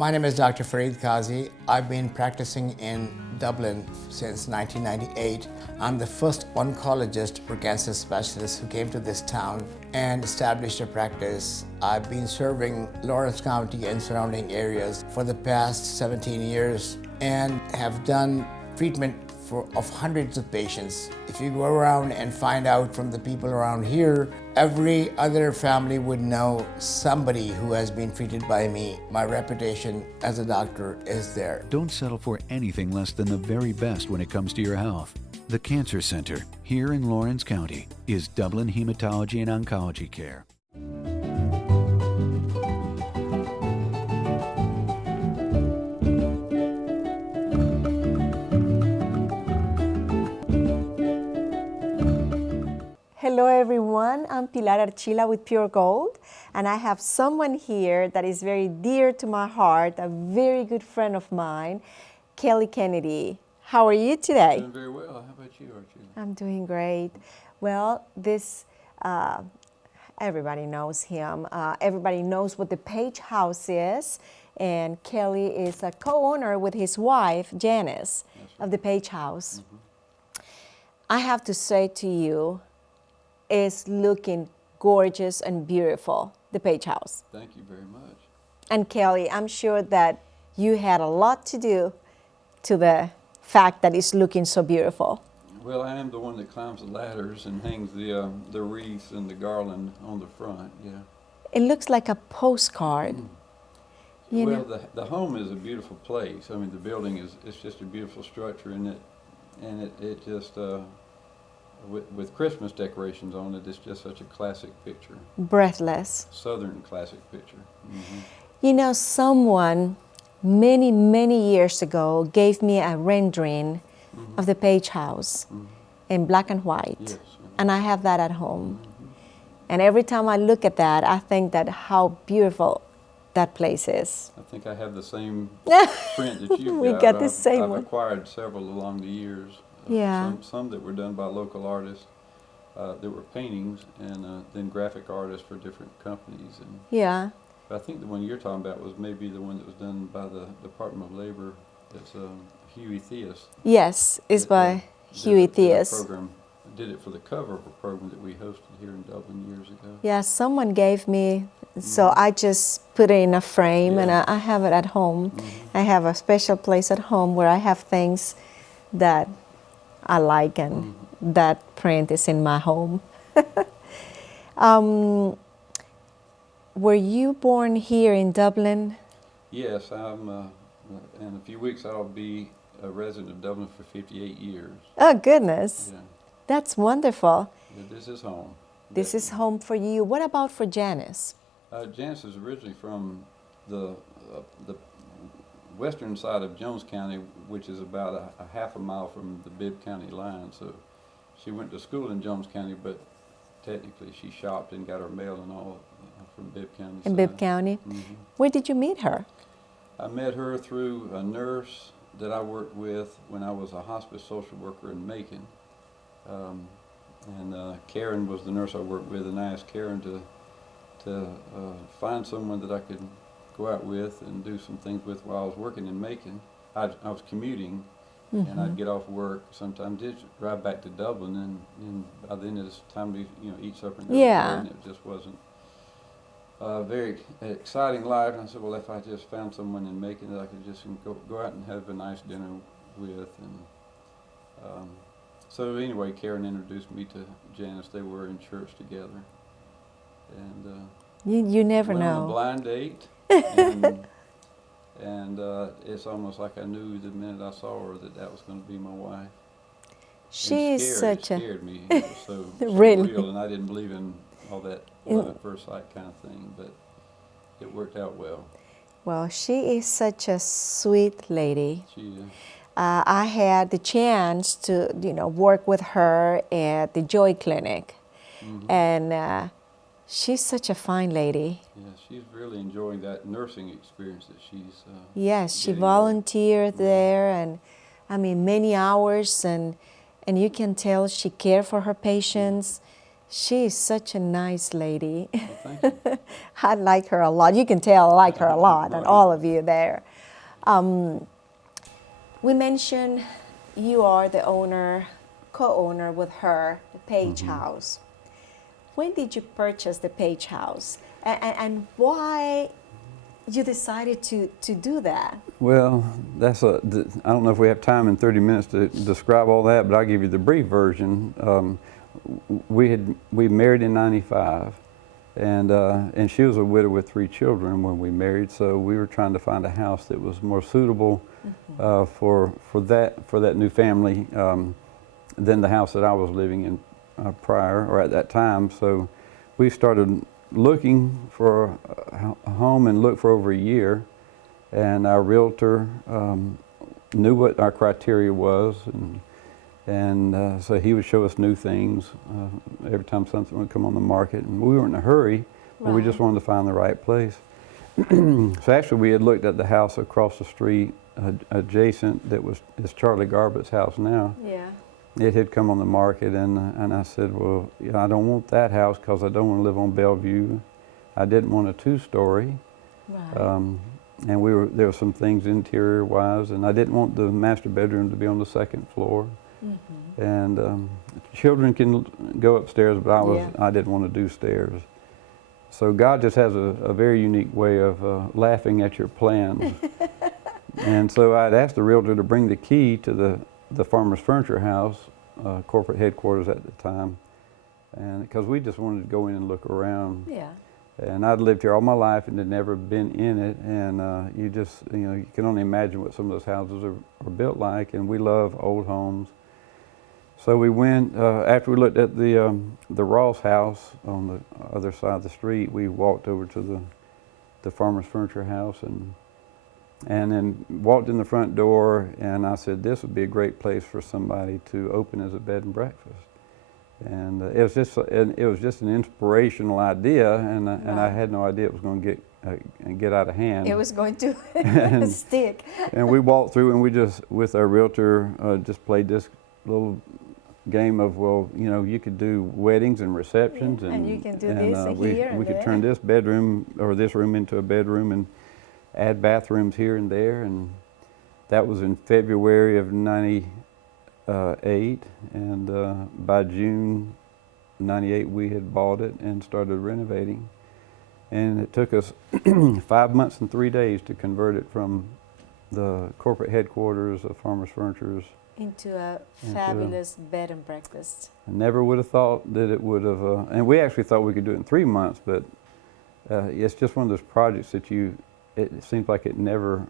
My name is Dr. Fareed Kazi. I've been practicing in Dublin since 1998. I'm the first oncologist or cancer specialist who came to this town and established a practice. I've been serving Lawrence County and surrounding areas for the past 17 years and have done treatment of hundreds of patients. If you go around and find out from the people around here, every other family would know somebody who has been treated by me. My reputation as a doctor is there. Don't settle for anything less than the very best when it comes to your health. The Cancer Center here in Lawrence County is Dublin Hematology and Oncology Care. Hello everyone, I'm Pilar Archila with Pure Gold, and I have someone here that is very dear to my heart, a very good friend of mine, Canady. How are you today? Doing very well. How about you, Archie? I'm doing great. Well, everybody knows him. Everybody knows what the Page House is, and Kelly is a co-owner with his wife, Janice, of the Page House. Mm-hmm. I have to say to you, is looking gorgeous and beautiful, the Page House. Thank you very much. And Kelly, I'm sure that you had a lot to do to the fact that it's looking so beautiful. Well, I am the one that climbs the ladders and hangs the wreath and the garland on the front, yeah. It looks like a postcard. Well, the home is a beautiful place. I mean, the building it's just a beautiful structure, and it just, with Christmas decorations on it, it's just such a classic picture. Breathless. Southern classic picture. Mm-hmm. You know, someone many, many years ago gave me a rendering of the Page House in black and white. Yes. And I have that at home. And every time I look at that, I think that how beautiful that place is. I think I have the same print that you've We got. got the same I've one. acquired several along the years. Yeah. Some that were done by local artists that were paintings, and then graphic artists for different companies. And Yeah. I think the one you're talking about was maybe the one that was done by the Department of Labor. It's Huey Theus. Yes, it's by Huey Theus. Did it for the cover of a program that we hosted here in Dublin years ago. Yeah, someone gave me, so I just put it in a frame, and I have it at home. I have a special place at home where I have things that I like, and that print is in my home. Were you born here in Dublin? Yes, in a few weeks I'll be a resident of Dublin for 58 years. Oh, goodness. Yeah. That's wonderful. Yeah, this is home. This is home for you. What about for Janice? Janice is originally from the western side of Jones County, which is about a half a mile from the Bibb County line. So she went to school in Jones County, but technically she shopped and got her mail and all from Bibb County. In Bibb County? Where did you meet her? I met her through a nurse that I worked with when I was a hospice social worker in Macon. Karen was the nurse I worked with, and I asked Karen to find someone that I could go out with and do some things with while I was working in Macon. I was commuting, and I'd get off work, sometimes did drive back to Dublin, and by then it's time to eat supper and go to bed, and it just wasn't a very exciting life. And I said, well, if I just found someone in Macon that I could just go out and have a nice dinner with, and so anyway, Karen introduced me to Janice. They were in church together, and you never went know. on a blind date, and it's almost like I knew the minute I saw her that was going to be my wife. She is such it a scared me. It was so really real, and I didn't believe in all that love at first sight kind of thing, but it worked out well. Well, she is such a sweet lady. She is. I had the chance to, work with her at the Joy Clinic, and she's such a fine lady. Yeah, she's really enjoying that nursing experience that she's. Yes, she volunteered there, and I mean many hours, and you can tell she cared for her patients. She is such a nice lady. Well, thank you. I like her a lot. You can tell I like her a lot, and Right. all of you there. We mentioned you are the owner, co-owner with her, the Page House. When did you purchase the Page House, and why you decided to do that? Well, I don't know if we have time in 30 minutes to describe all that, but I'll give you the brief version. We married in '95, and she was a widow with 3 children when we married. So we were trying to find a house that was more suitable for that new family than the house that I was living in prior or at that time. So we started looking for a home and looked for over a year, and our realtor knew what our criteria was, and so he would show us new things every time something would come on the market, and we weren't in a hurry, but we just wanted to find the right place. So actually we had looked at the house across the street adjacent that is Charlie Garbutt's house now. Yeah. It had come on the market, and I said, well, I don't want that house because I don't want to live on Bellevue. I didn't want a 2-story. Right. And there were some things interior-wise, and I didn't want the master bedroom to be on the 2nd floor. And children can go upstairs, but I didn't want to do stairs. So God just has a very unique way of laughing at your plans. And so I'd asked the realtor to bring the key to the Farmer's Furniture House, corporate headquarters at the time, and because we just wanted to go in and look around. Yeah. And I'd lived here all my life and had never been in it, and you can only imagine what some of those houses are built like, and we love old homes. So we went, after we looked at the Ross house on the other side of the street, we walked over to the Farmer's Furniture House and then walked in the front door, and I said, this would be a great place for somebody to open as a bed and breakfast. And it was just an inspirational idea, and I had no idea it was going to get out of hand. It was going to stick. And we walked through, and we just, with our realtor, just played this little game of, well, you could do weddings and receptions, and you can do this here and we could turn this bedroom or this room into a bedroom and add bathrooms here and there, and that was in February of '98, and by June '98 we had bought it and started renovating, and it took us 5 months and 3 days to convert it from the corporate headquarters of Farmer's Furniture's into a fabulous bed and breakfast. I never would have thought that it would have, and we actually thought we could do it in 3 months, but it's just one of those projects that it seems like it never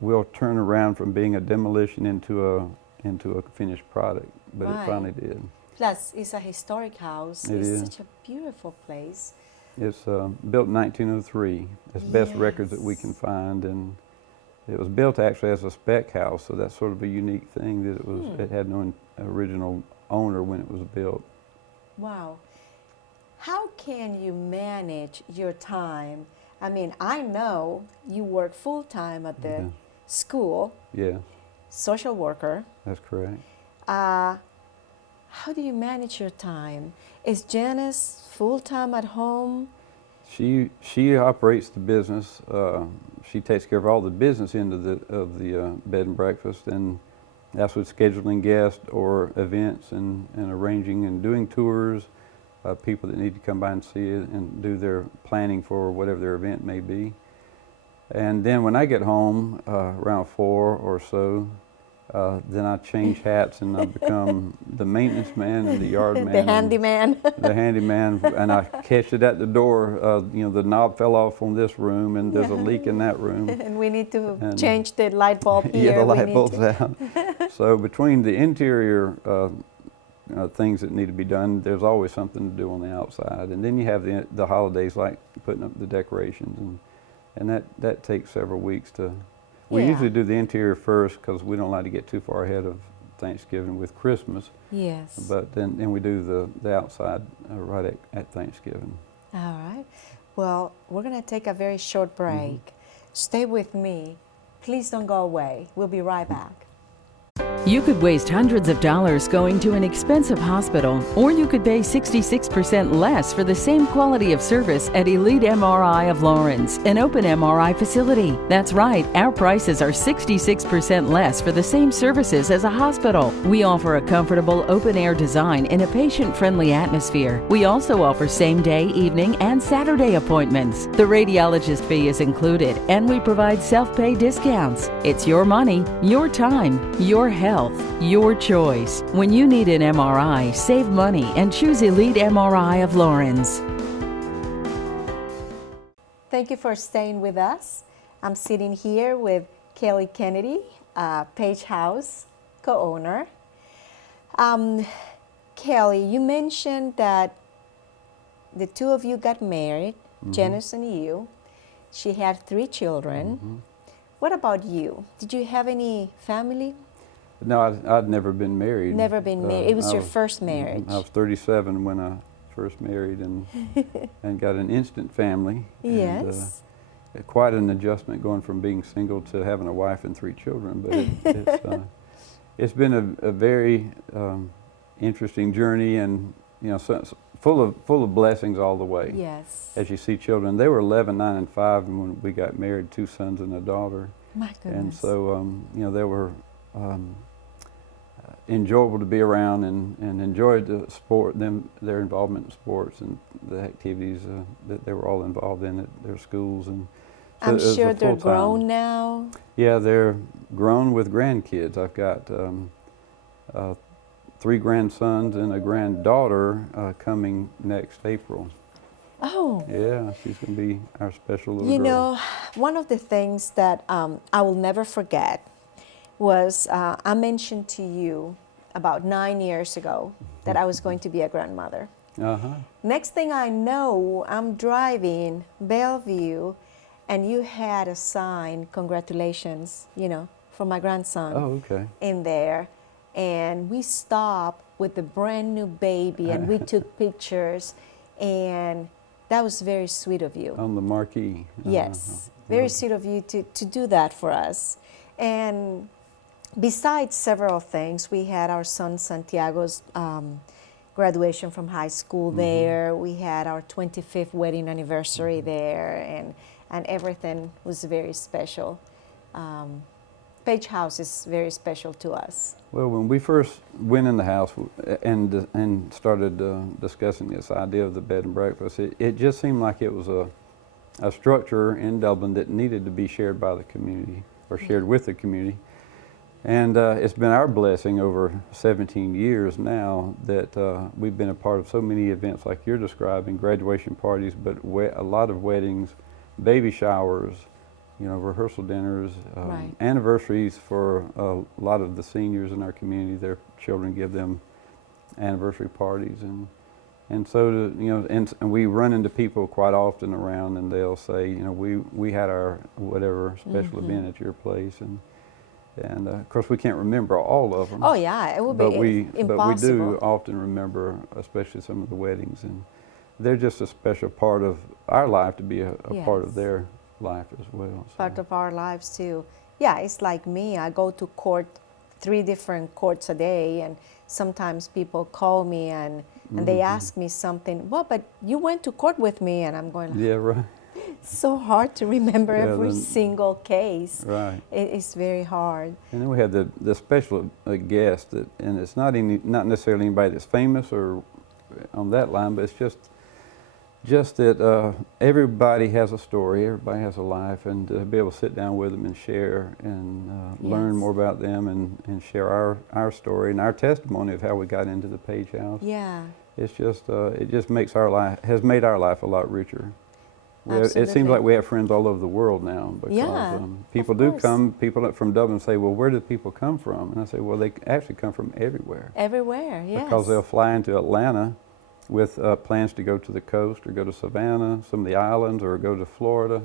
will turn around from being a demolition into a finished product, but Right. it finally did. Plus, it's a historic house. It It's is. such a beautiful place. It's built in 1903. It's best records that we can find, and it was built actually as a spec house, so that's sort of a unique thing that it had no original owner when it was built. Wow. How can you manage your time? I mean, I know you work full-time at the school, Yeah, social worker. that's correct. How do you manage your time? Is Janice full-time at home? She operates the business. She takes care of all the business end of the bed and breakfast, and that's with scheduling guests or events and arranging and doing tours, people that need to come by and see it and do their planning for whatever their event may be. And then when I get home around 4 or so, then I change hats and I become the maintenance man and the yard man. The handyman. The handyman, and I catch it at the door. The knob fell off on this room, and there's a leak in that room. And we need to change the light bulb here. Yeah, the light bulb's out. So between the interior things that need to be done, there's always something to do on the outside. And then you have the holidays, like putting up the decorations, and that takes several weeks to. We usually do the interior first because we don't like to get too far ahead of Thanksgiving with Christmas. Yes. But then we do the outside right at Thanksgiving. All right. Well, we're going to take a very short break. Stay with me. Please don't go away. We'll be right back. You could waste hundreds of dollars going to an expensive hospital, or you could pay 66% less for the same quality of service at Elite MRI of Lawrence, an open MRI facility. That's right, our prices are 66% less for the same services as a hospital. We offer a comfortable open-air design in a patient-friendly atmosphere. We also offer same-day, evening, and Saturday appointments. The radiologist fee is included, and we provide self-pay discounts. It's your money, your time, your health, your choice. When you need an MRI, save money and choose Elite MRI of Lawrence. Thank you for staying with us. I'm sitting here with Kelly Canady, Page House co-owner. Kelly, you mentioned that the two of you got married, Janice and you. She had 3 children. What about you? Did you have any family? No, I'd never been married. Never been married. It was your first marriage. I was 37 when I first married and and got an instant family. Yes. And, quite an adjustment going from being single to having a wife and 3 children. But it's been a very interesting journey, and full of blessings all the way. Yes. As you see children, they were 11, 9, and 5 when we got married, 2 sons and a daughter. My goodness. And so they were enjoyable to be around, and enjoyed the sport, their involvement in sports and the activities that they were all involved in at their schools. And so I'm sure they're grown now. Yeah, they're grown with grandkids. I've got 3 grandsons and a granddaughter coming next April. Oh. Yeah, she's going to be our special little girl. You know, one of the things that I will never forget was I mentioned to you about 9 years ago that I was going to be a grandmother. Next thing I know, I'm driving Bellevue, and you had a sign, congratulations, for my grandson. Oh, okay. In there. And we stopped with the brand new baby, and we took pictures, and that was very sweet of you. On the marquee. Yes, very sweet of you to do that for us. And besides several things, we had our son Santiago's graduation from high school there. We had our 25th wedding anniversary there, and everything was very special. Page House is very special to us. Well, when we first went in the house and started discussing this idea of the bed and breakfast, it just seemed like it was a structure in Dublin that needed to be shared by the community, or shared with the community. And it's been our blessing over 17 years now that we've been a part of so many events like you're describing, graduation parties, but a lot of weddings, baby showers, rehearsal dinners, anniversaries for a lot of the seniors in our community. Their children give them anniversary parties, and so and we run into people quite often around, and they'll say, we had our whatever special event at your place, and of course we can't remember all of them. Oh yeah, it would be impossible. But we do often remember, especially some of the weddings, and they're just a special part of our life to be a part of their life as well. So. Part of our lives too. Yeah, it's like me. I go to court, 3 different courts a day, and sometimes people call me and they ask me something. Well, but you went to court with me, and I'm going. Yeah, right. It's so hard to remember every single case. Right. It's very hard. And then we have the special guest and it's not necessarily anybody that's famous or on that line, but it's just that everybody has a story, everybody has a life, and to be able to sit down with them and share and learn more about them and share our story and our testimony of how we got into the Page House. Yeah. It's just, it just makes has made our life a lot richer. It seems like we have friends all over the world now because people do come, people from Dublin say, well, where do people come from? And I say, well, they actually come from everywhere. Everywhere, yes. Because they'll fly into Atlanta with plans to go to the coast or go to Savannah, some of the islands, or go to Florida,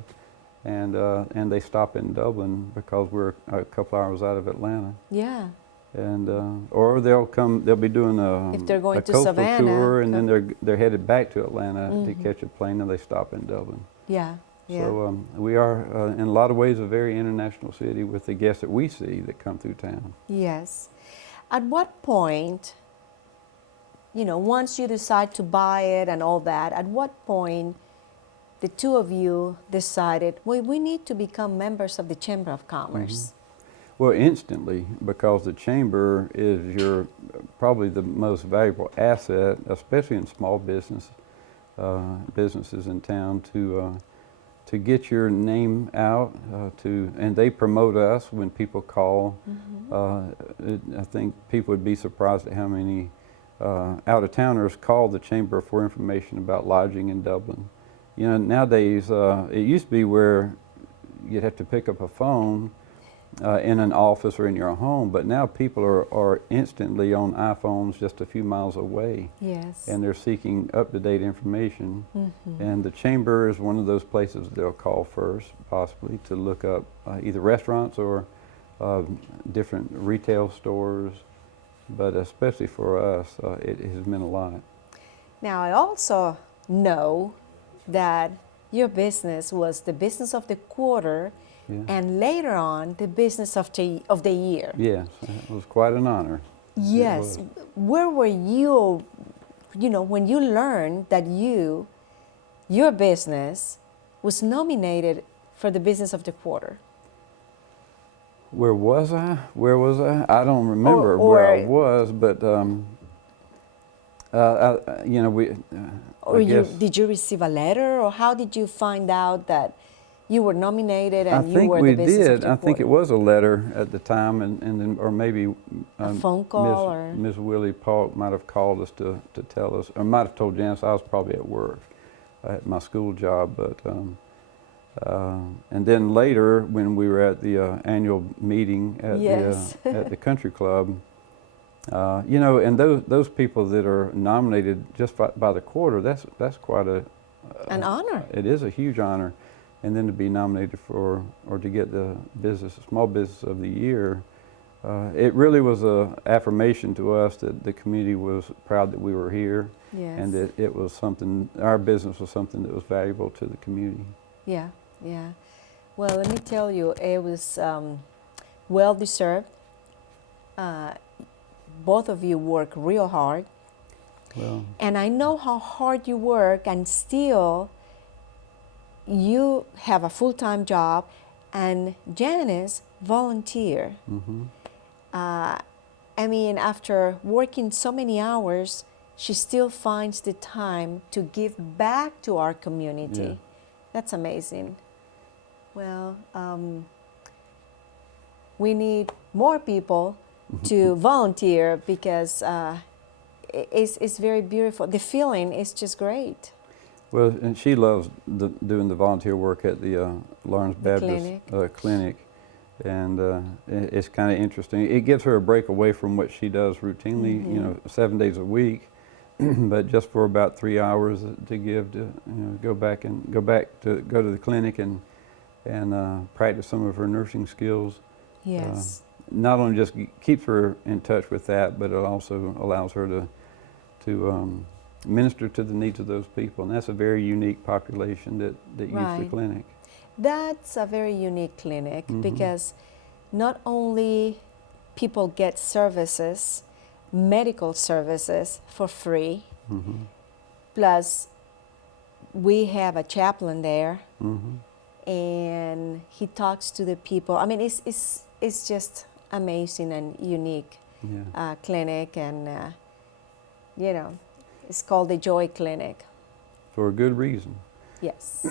and they stop in Dublin because we're a couple hours out of Atlanta. Yeah. And or they'll be doing if they're going a to coastal Savannah, tour, and then they're headed back to Atlanta to catch a plane, and they stop in Dublin. Yeah. Yeah. So we are, in a lot of ways, a very international city with the guests that we see that come through town. Yes. At what point, you know, once you decide to buy it and all that, at what point the two of you decided, well, we need to become members of the Chamber of Commerce? Well, instantly, because the chamber is your probably the most valuable asset, especially in small businesses in town, to get your name out. And they promote us when people call. I think people would be surprised at how many out-of-towners call the chamber for information about lodging in Dublin. You know, nowadays it used to be where you'd have to pick up a phone in an office or in your home, but now people are instantly on iPhones just a few miles away. Yes. And they're seeking up-to-date information. And the chamber is one of those places they'll call first, possibly, to look up either restaurants or different retail stores. But especially for us, it has meant a lot. Now, I also know that your business was the business of the quarter, Yeah. and later on the business of the year. Yes, it was quite an honor. Yes. Where were you, you know, when you learned that your business was nominated for the business of the quarter? Where was I? Where was I? I don't remember where I was, but you know, Or I guess, did you receive a letter, or how did you find out that you were nominated and I you think were we the business did. of the I think it quarter? was a letter at the time, and then, or maybe A phone call, or Ms. Willie Paul might have called us to tell us, or might have told Janice. I was probably at work at my school job, but and then later when we were at the annual meeting at Yes. at the country club, you know, and those people that are nominated just by the quarter, that's quite an honor. It is a huge honor. And then to be nominated for, or to get the small business of the year, it really was an affirmation to us that the community was proud that we were here, Yes. and that it was something, our business was something that was valuable to the community. Yeah, yeah. Well, let me tell you, it was well deserved. Both of you work real hard. Well, And I know how hard you work, and still you have a full-time job, and Janice volunteer. I mean, after working so many hours, she still finds the time to give back to our community. Yeah. That's amazing. Well, we need more people to volunteer, because it's very beautiful. The feeling is just great. well, and she loves doing the volunteer work at the Lawrence Baptist clinic, and it's kind of interesting. It gives her a break away from what she does routinely, you know, 7 days a week, but just for about 3 hours to give to, you know, go to the clinic and practice some of her nursing skills. Yes. Not only just keeps her in touch with that, but it also allows her to minister to the needs of those people, and that's a very unique population that use the Right. clinic. That's a very unique clinic, because not only people get services, medical services for free, plus we have a chaplain there, and he talks to the people. I mean, it's just amazing and unique Yeah. clinic, and you know, it's called the Joy Clinic. For a good reason. Yes.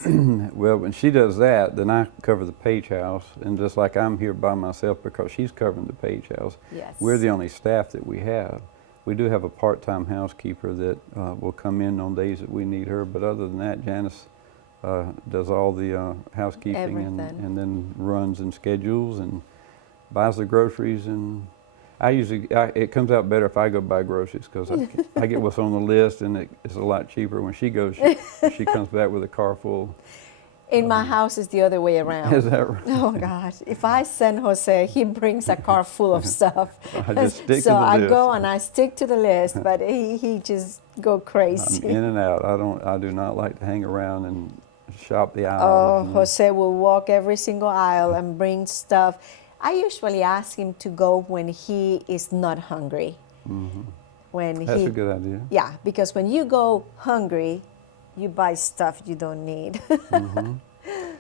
Well, when she does that, then I cover the Page House, and just like I'm here by myself because she's covering the Page House, Yes. we're the only staff that we have. We do have a part-time housekeeper that will come in on days that we need her, but other than that, Janice does all the housekeeping and Everything. then runs and schedules and buys the groceries. And it comes out better if I go buy groceries, because I get what's on the list, and it's a lot cheaper. When she goes, she comes back with a car full. In my house, it's the other way around. Is that right? Oh gosh! If I send Jose, he brings a car full of stuff. I just stick to so the I list. go and I stick to the list, but he just go I'm crazy. in and out. I do not like to hang around shop the Oh, aisles. Jose will walk every single aisle and bring stuff. I usually ask him to go when he is not hungry. When That's he, a good idea. yeah, because when you go hungry, you buy stuff you don't need.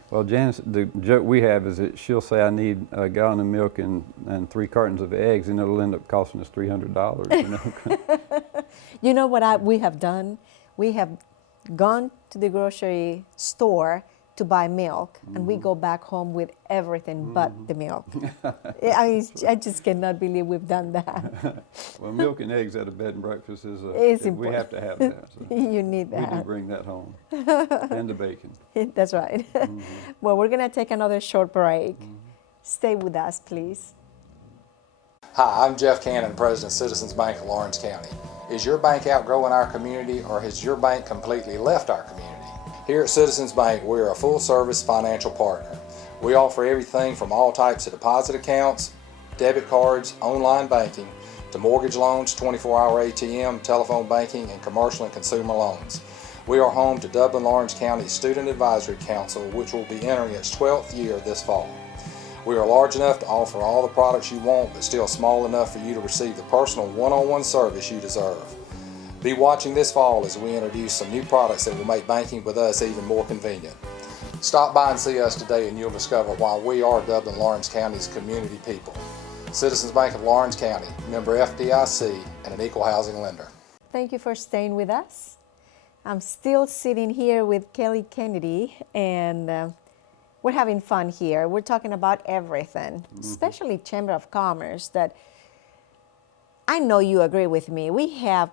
Well, Janice, the joke we have is that she'll say, I need a gallon of milk and 3 cartons of eggs, and it'll end up costing us $300. You know? You know what we have done? We have gone to the grocery store to buy milk, and we go back home with everything but the milk. I just cannot believe we've done that. Well, milk and eggs at a bed and breakfast is It's we have to have that. So You need we do that. bring that home, and the bacon. That's right. Well, we're going to take another short break. Stay with us, please. Hi, I'm Jeff Cannon, President of Citizens Bank of Lawrence County. Is your bank outgrowing our community, or has your bank completely left our community? Here at Citizens Bank, we are a full-service financial partner. We offer everything from all types of deposit accounts, debit cards, online banking, to mortgage loans, 24-hour ATM, telephone banking, and commercial and consumer loans. We are home to Dublin-Lawrence County Student Advisory Council, which will be entering its 12th year this fall. We are large enough to offer all the products you want, but still small enough for you to receive the personal one-on-one service you deserve. Be watching this fall as we introduce some new products that will make banking with us even more convenient. Stop by and see us today and you'll discover why we are Dublin-Lawrence County's community people. Citizens Bank of Lawrence County, member FDIC, and an equal housing lender. Thank you for staying with us. I'm still sitting here with Kelly Canady, and we're having fun here. We're talking about everything, especially Chamber of Commerce, that I know you agree with me. We have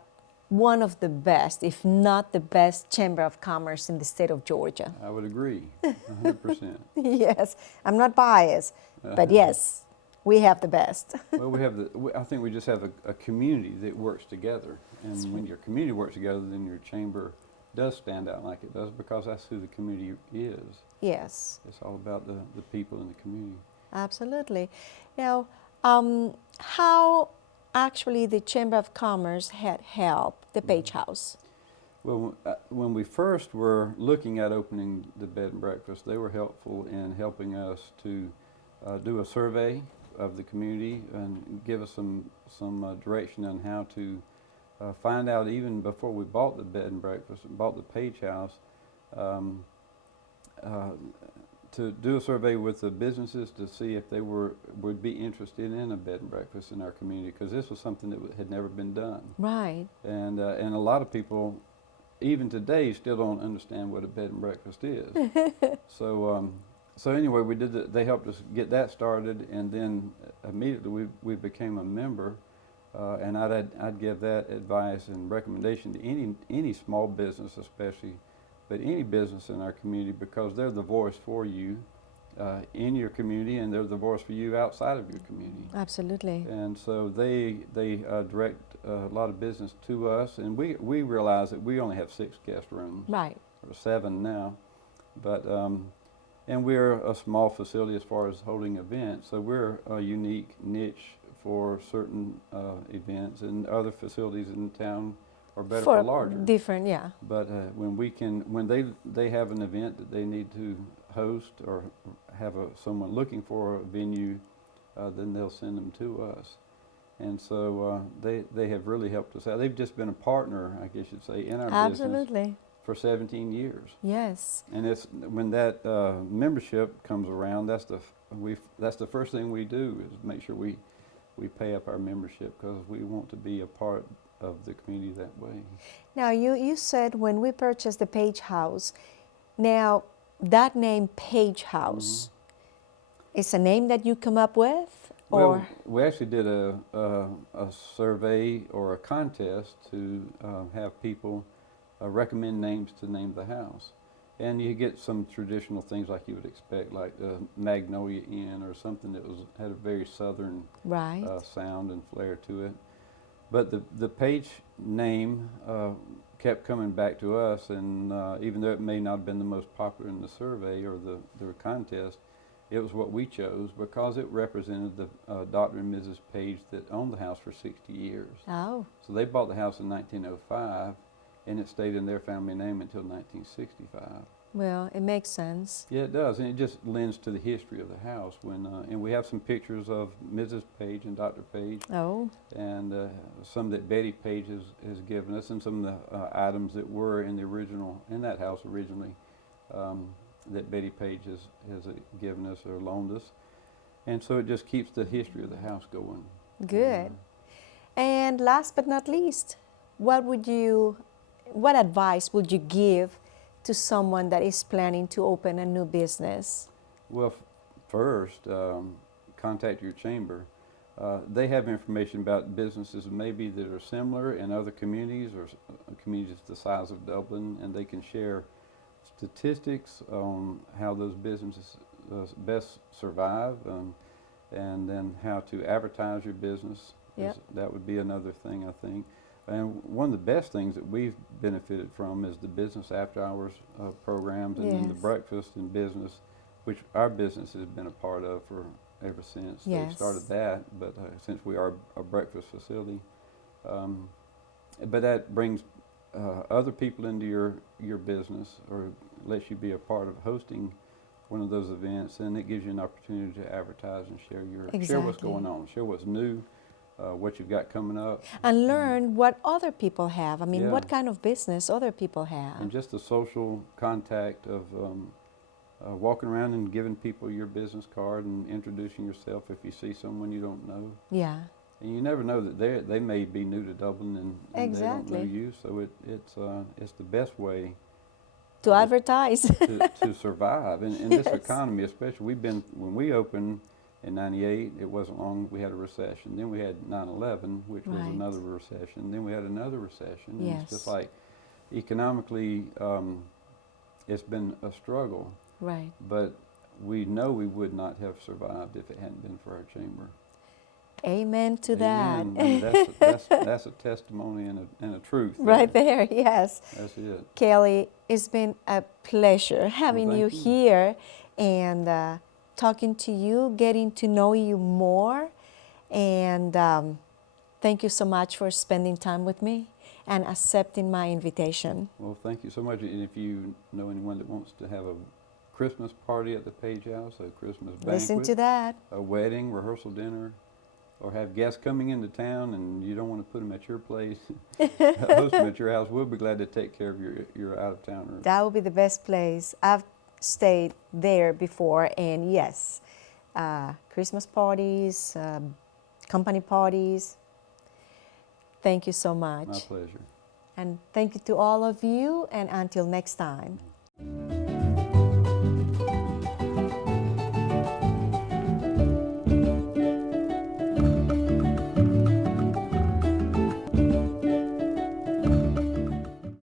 one of the best, if not the best, Chamber of Commerce in the state of Georgia. I would agree, 100%. Yes, I'm not biased, but yes, we have the best. Well, I think we just have a community that works together. And when your community works together, then your chamber does stand out like it does, because that's who the community is. Yes. It's all about the people in the community. Absolutely. Now, how actually the Chamber of Commerce had helped the Page House? Well, when we first were looking at opening the bed and breakfast, they were helpful in helping us to do a survey of the community and give us some direction on how to find out, even before we bought the bed and breakfast, bought the Page House, to do a survey with the businesses to see if they would be interested in a bed and breakfast in our community, because this was something that had never been done. Right. And a lot of people, even today, still don't understand what a bed and breakfast is. So anyway, we did they helped us get that started, and then immediately we became a member, and I'd give that advice and recommendation to any small business, especially, but any business in our community, because they're the voice for you in your community, and they're the voice for you outside of your community. Absolutely. And so they direct a lot of business to us, and we realize that we only have 6 guest rooms, Right. or 7 now, but and we're a small facility as far as holding events, so we're a unique niche for certain events, and other facilities in town are better for larger. Different, yeah. But when they have an event that they need to host or have someone looking for a venue, then they'll send them to us. And so they have really helped us out. They've just been a partner, I guess you'd say, in our Absolutely. business for 17 years. Yes. And it's when that membership comes around, that's the first thing we do, is make sure we pay up our membership, because we want to be a part of the community that way. Now, you said when we purchased the Page House, now that name Page House, is a name that you come up with? Or? Well, we actually did a survey or a contest to have people recommend names to name the house. And you get some traditional things like you would expect, like Magnolia Inn, or something that had a very southern Right. sound and flair to it. But the Page name kept coming back to us, and even though it may not have been the most popular in the survey or the contest, it was what we chose because it represented the Dr. and Mrs. Page that owned the house for 60 years. Oh. So they bought the house in 1905, and it stayed in their family name until 1965. Well, it makes sense. Yeah, it does, and it just lends to the history of the house. And we have some pictures of Mrs. Page and Dr. Page, Oh, and some that Betty Page has given us, and some of the items that were in the original in that house originally that Betty Page has given us or loaned us, and so it just keeps the history of the house going. good. And last but not least, what advice would you give to someone that is planning to open a new business? Well, first, contact your chamber. They have information about businesses maybe that are similar in other communities or communities the size of Dublin, and they can share statistics on how those businesses best survive, and then how to advertise your business. Yep. That would be another thing, I think. And one of the best things that we've benefited from is the business after hours programs, and then the Yes. breakfast and business, which our business has been a part of for ever since they Yes. started that. But since we are a breakfast facility, but that brings other people into your business, or lets you be a part of hosting one of those events, and it gives you an opportunity to advertise and share what's Exactly. going on, share what's new, what you've got coming up. And learn what other people have. I mean, Yeah. what kind of business other people have. And just the social contact of walking around and giving people your business card and introducing yourself if you see someone you don't know. Yeah, And you never know that they may be new to Dublin and they don't Exactly. know you. So it's the best way to advertise. to survive in this Yes. economy. Especially when we opened in '98, it wasn't long we had a recession. Then we had 9/11, which was Right. another recession. Then we had another recession. And it's just Yes. like economically, it's been a struggle. Right. But we know we would not have survived if it hadn't been for our chamber. Amen to that. Amen. And that's a testimony and a truth. Right there, yes. That's it. Kelly, it's been a pleasure having Well, you thank you. here and talking to you, getting to know you more. And thank you so much for spending time with me and accepting my invitation. Well, thank you so much. And if you know anyone that wants to have a Christmas party at the Page House, a Christmas banquet, Listen to that. a wedding, rehearsal dinner, or have guests coming into town and you don't want to put them at your place, host them at your house, we'll be glad to take care of your out-of-towner. That would be the best place. I've stayed there before, and yes, Christmas parties, company parties. Thank you so much. My pleasure. And thank you to all of you, and until next time.